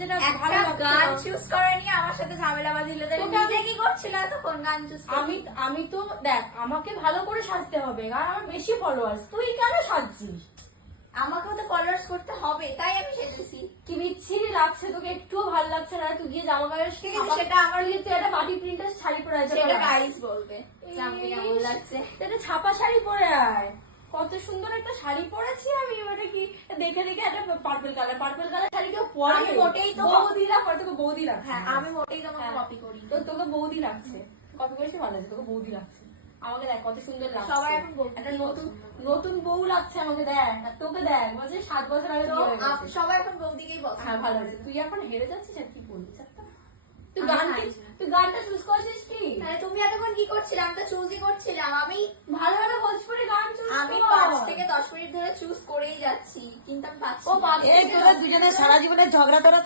যেটা ভালো লাগতো গান চুজ করে নিয়ে আমার সাথে ঝামেলা বাঁধিলে নিজে কি করছিল তখন গান চুজ? আমি তো দেখ, আমাকে ভালো করে সাজতে হবে, কারণ আমার বেশি ফলোয়ার্স। তুই কেন সাজছিস? আমাকেও তো ফলোয়ার্স করতে হবে, তাই আমি সেজেছি। কি বিচ্ছিরি লাগছে তোকে, একটুও ভালো লাগছে না। তুই গিয়ে জামা গায়ের সেটা আমার তুই একটা বাটি প্রিন্টের শাড়ি পরে আছে, সেটা গাইস বলবে জামা কেমন লাগছে। একটা ছাপা শাড়ি পরে আয়। কত সুন্দর একটা শাড়ি পরেছি আমি, ওটা কি দেখে দেখে একটা পার্পল কালার শাড়ি কেউ পরে? আমি মোটেই তো বৌদিরা পরে, তোকে বৌদি লাগছে। হ্যাঁ, আমি মোটেই তোমাকে কপি করি। তো তোকে বৌদি লাগছে, কত বেশি ভালো লাগছে, তোকে বৌদি লাগছে। আমাকে দেখ কত সুন্দর লাগছে, সবাই এখন বৌদি একটা নতুন বউ লাগছে আমাকে। দেখ আর তোকে দেখ, বলছে 7 বছর আগে বিয়ে হয়ে গেছে। সবাই এখন বৌদিকেই পছন্দ। হ্যাঁ ভালো আছে। তুই এখন হেরে যাচ্ছিস আর কি বলছিস? তুই আমি গানটা চুজ করছিস কি? তাহলে তুমি এতক্ষণ কি করছিলে? আমি তো চুজই করছিলাম। আমি ভালো ভালো ভোজপুরি গান চুজ কর। আমি 5 থেকে 10 মিনিট ধরে চুজ করেই যাচ্ছি, কিন্তু আমি পাচ্ছি না। এই তোরা দুজনে সারা জীবনের ঝগড়া তোরা